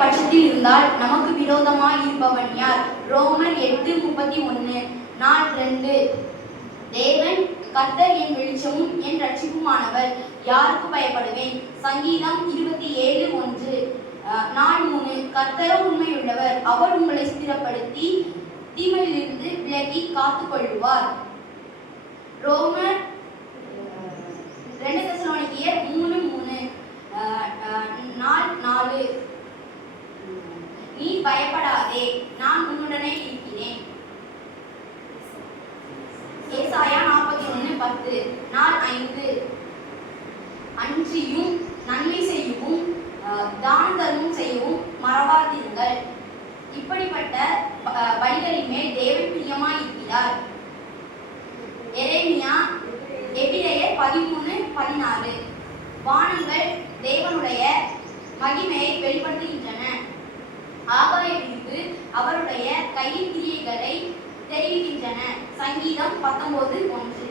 பட்சத்தில் இருந்தால் நமக்கு விரோதமாய் இருப்பவன் யார்? ரோமர் 8:31. நாள் 2. தேவன் கர்த்தர் என் வெளிச்சமும் என் ரட்சிப்புமானவர், யாருக்கு பயப்படுவேன்? சங்கீதம் 27:1. நாள் 3. கர்த்தர் உண்மையுள்ளவர், அவர் உங்களை ஸ்திரப்படுத்தி தீமையிலிருந்து விலக்கி காத்துக் கொள்ளுவார். ரோமர் 2 தெசலோனிக்கேயர் 3:3. நாள் 4. நீ பயப்படாதே, நான் உன்னுடனே இருக்கிறேன். ஏசாயா 41:10. நாள் 5. அன்றியும் நன்மை செய்யவும் தான தர்மம் செய்யவும் மறவாதீர்கள், இப்படிப்பட்ட பலிகளின் மேல் தேவன் பிரியமாய் இருக்கிறார். எரேமியா எபிரெயர் 13:16. வானங்கள் தேவனுடைய மகிமையை வெளிப்படுத்துகின்றன, ஆகாய விரிவு அவருடைய கையின் கிரியைகளை தெரிவிக்கின்றன. சங்கீதம் 19:1.